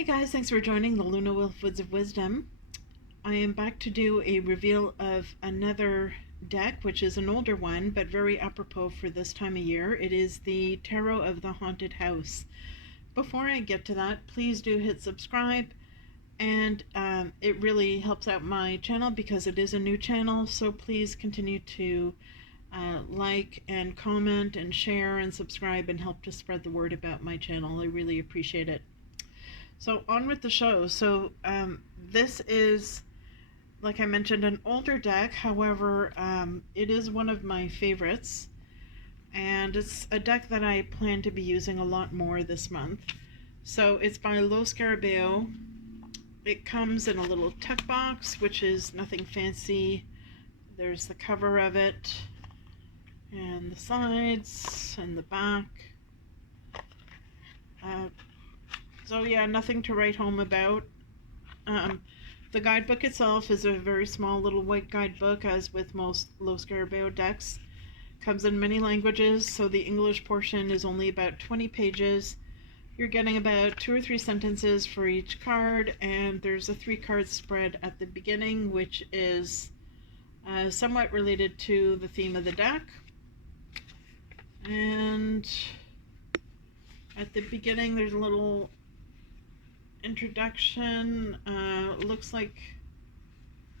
Hey guys, thanks for joining the Lunawolf Woods of Wisdom. I am back to do a reveal of another deck, which is an older one, but very apropos for this time of year. It is the Tarot of the Haunted House. Before I get to that, please do hit subscribe, and it really helps out my channel because it is a new channel, so please continue to like and comment and share and subscribe and help to spread the word about my channel. I really appreciate it. So on with the show. This is, like I mentioned, an older deck. However, it is one of my favorites, and it's a deck that I plan to be using a lot more this month. So it's by Lo Scarabeo. It comes in a little tuck box, which is nothing fancy. There's the cover of it, and the sides, and the back. So yeah, nothing to write home about. The guidebook itself is a very small little white guidebook, as with most Lo Scarabeo decks. Comes in many languages, so the English portion is only about 20 pages. You're getting about 2 or 3 sentences for each card, and there's a 3-card spread at the beginning, which is somewhat related to the theme of the deck. And at the beginning there's a little introduction. Looks like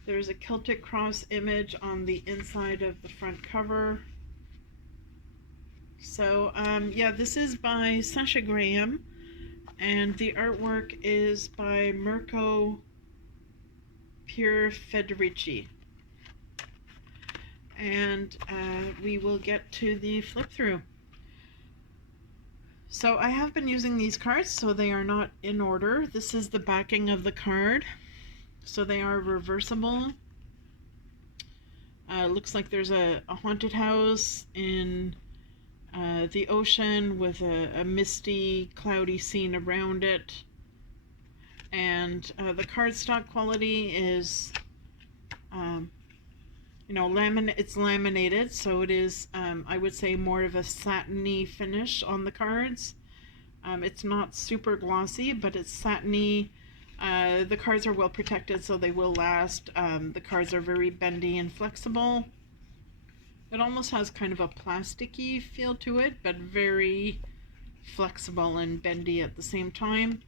there's a Celtic cross image on the inside of the front cover. So yeah, this is by Sasha Graham, and the artwork is by Mirko Federici. And we will get to the flip through. So I have been using these cards, so they are not in order. This is the backing of the card. So they are reversible. Looks like there's a haunted house in the ocean with a misty, cloudy scene around it. And the cardstock quality is, it's laminated, so it is, I would say, more of a satiny finish on the cards. It's not super glossy, but it's satiny. The cards are well protected, so they will last. The cards are very bendy and flexible. It almost has kind of a plasticky feel to it, but very flexible and bendy at the same time.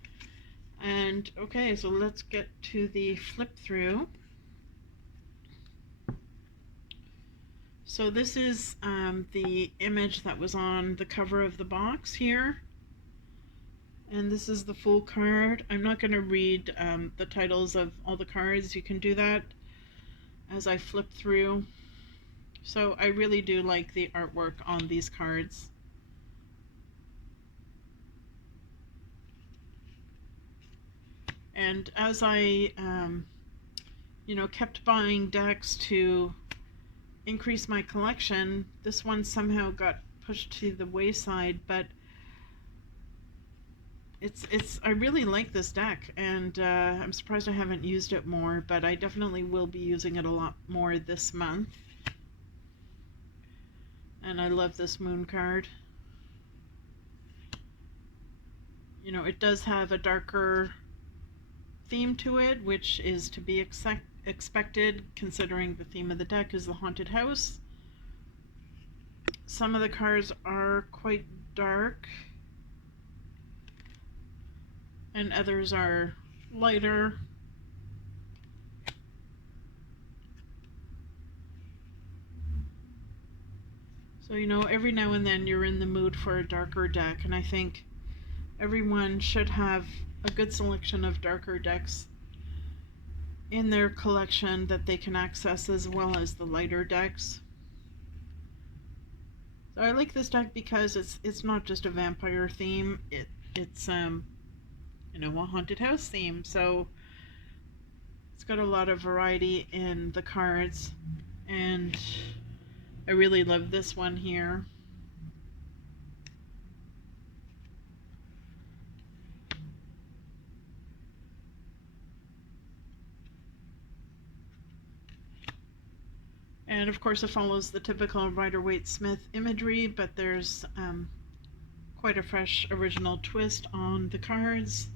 And okay, so let's get to the flip through. So this is the image that was on the cover of the box here. And this is the full card. I'm not going to read the titles of all the cards. You can do that as I flip through. So I really do like the artwork on these cards. And as I, kept buying decks to increase my collection, this one somehow got pushed to the wayside, but I really like this deck, and I'm surprised I haven't used it more, but I definitely will be using it a lot more this month. And I love this moon card. It does have a darker theme to it, which is to be expected considering the theme of the deck is the haunted house. Some of the cards are quite dark, and others are lighter. So every now and then you're in the mood for a darker deck, and I think everyone should have a good selection of darker decks in their collection that they can access, as well as the lighter decks. So I like this deck because it's not just a vampire theme, it's a haunted house theme, so it's got a lot of variety in the cards, and I really love this one here. And of course it follows the typical Rider-Waite-Smith imagery, but there's quite a fresh original twist on the cards.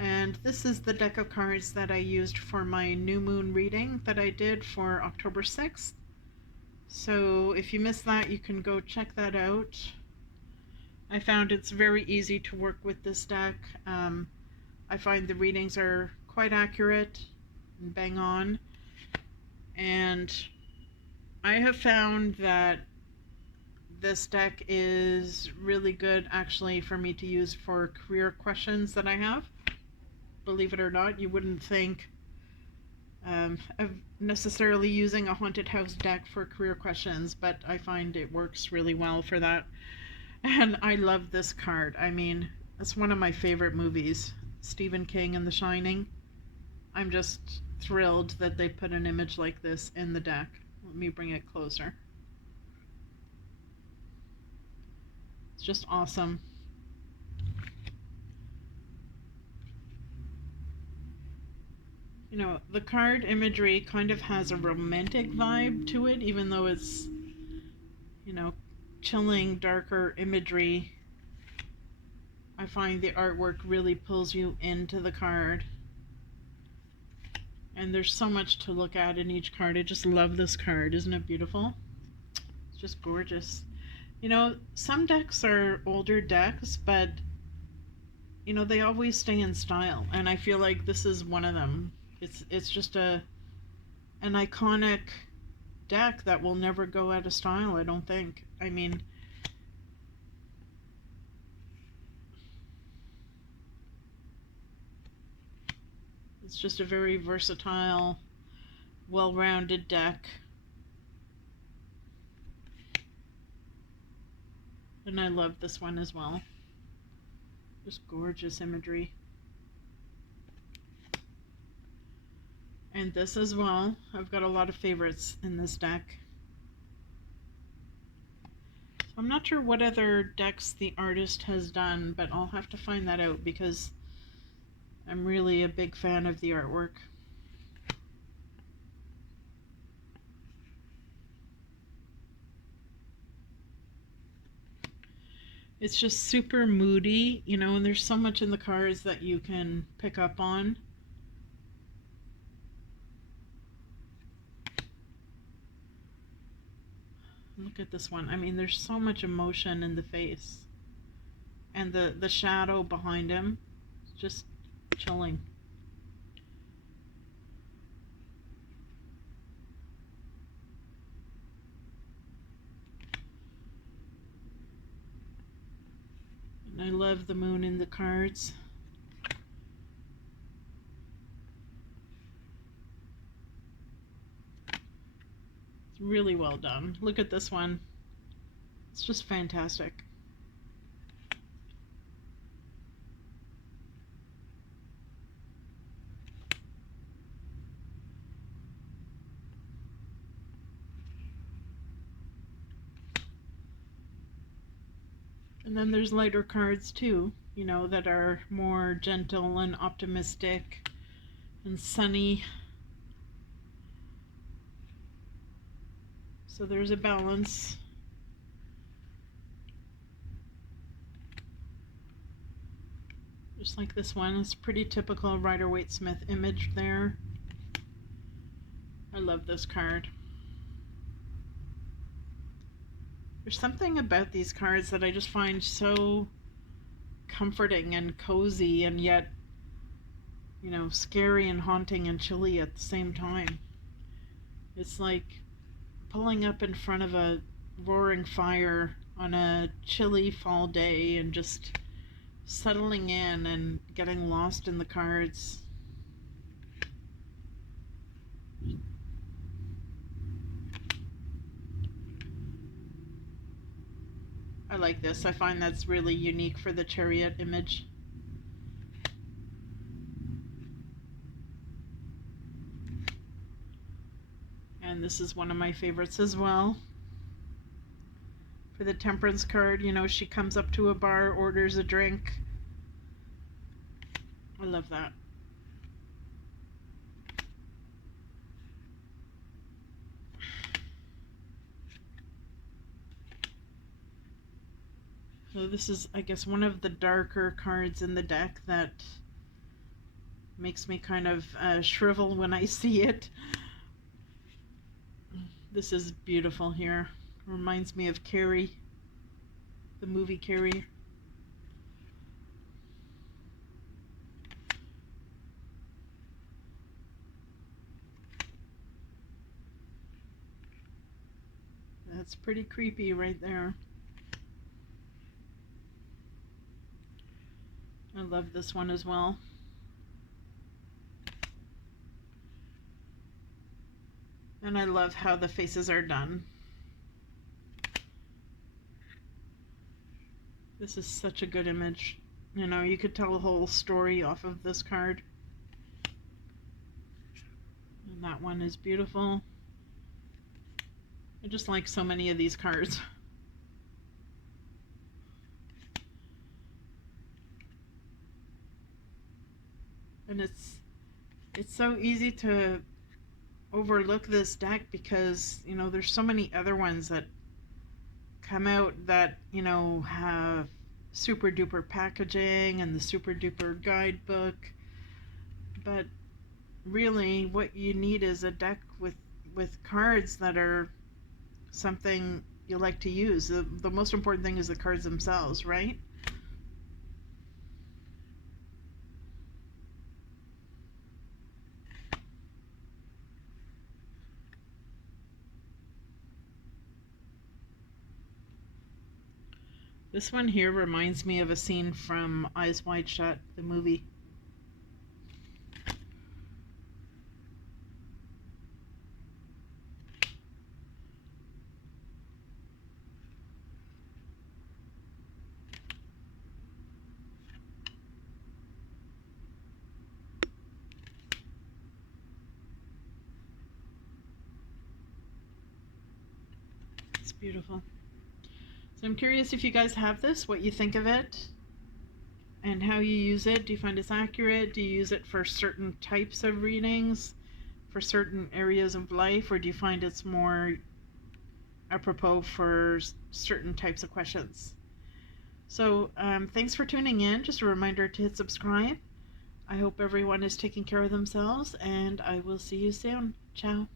And this is the deck of cards that I used for my new moon reading that I did for October 6th. So if you missed that, you can go check that out. I found it's very easy to work with this deck. I find the readings are quite accurate and bang on. And I have found that this deck is really good actually for me to use for career questions that I have. Believe it or not, you wouldn't think of necessarily using a haunted house deck for career questions, but I find it works really well for that. And I love this card. I mean, it's one of my favorite movies, Stephen King and The Shining. I'm just thrilled that they put an image like this in the deck. Let me bring it closer. It's just awesome. You know, the card imagery kind of has a romantic vibe to it, even though it's, you know, chilling, darker imagery. I find the artwork really pulls you into the card. And there's so much to look at in each card. I just love this card. Isn't it beautiful? It's just gorgeous. You know, some decks are older decks, but, you know, they always stay in style. And I feel like this is one of them. It's just an iconic deck that will never go out of style, I don't think. I mean, it's just a very versatile, well-rounded deck. And I love this one as well. Just gorgeous imagery. And this as well. I've got a lot of favorites in this deck. So I'm not sure what other decks the artist has done, but I'll have to find that out because I'm really a big fan of the artwork. It's just super moody, you know, and there's so much in the cards that you can pick up on. Look at this one. I mean, there's so much emotion in the face. And the shadow behind him, just chilling. And I love the moon in the cards. It's really well done. Look at this one. It's just fantastic. And then there's lighter cards too, you know, that are more gentle and optimistic and sunny. So there's a balance. Just like this one, it's pretty typical Rider-Waite-Smith image there. I love this card. There's something about these cards that I just find so comforting and cozy and yet, you know, scary and haunting and chilly at the same time. It's like pulling up in front of a roaring fire on a chilly fall day and just settling in and getting lost in the cards. I like this. I find that's really unique for the Chariot image. And this is one of my favorites as well. For the Temperance card, you know, she comes up to a bar, orders a drink. I love that. So this is, I guess, one of the darker cards in the deck that Makes me kind of shrivel when I see it. This is beautiful here. Reminds me of Carrie, the movie Carrie. That's pretty creepy right there. I love this one as well. And I love how the faces are done. This is such a good image. You know, you could tell a whole story off of this card. And that one is beautiful. I just like so many of these cards. And it's so easy to overlook this deck because, you know, there's so many other ones that come out that, you know, have super duper packaging and the super duper guidebook. But really what you need is a deck with cards that are something you like to use. The most important thing is the cards themselves, right? This one here reminds me of a scene from Eyes Wide Shut, the movie. It's beautiful. So I'm curious if you guys have this, what you think of it, and how you use it. Do you find it's accurate? Do you use it for certain types of readings, for certain areas of life, or do you find it's more apropos for certain types of questions? So thanks for tuning in. Just a reminder to hit subscribe. I hope everyone is taking care of themselves, and I will see you soon. Ciao.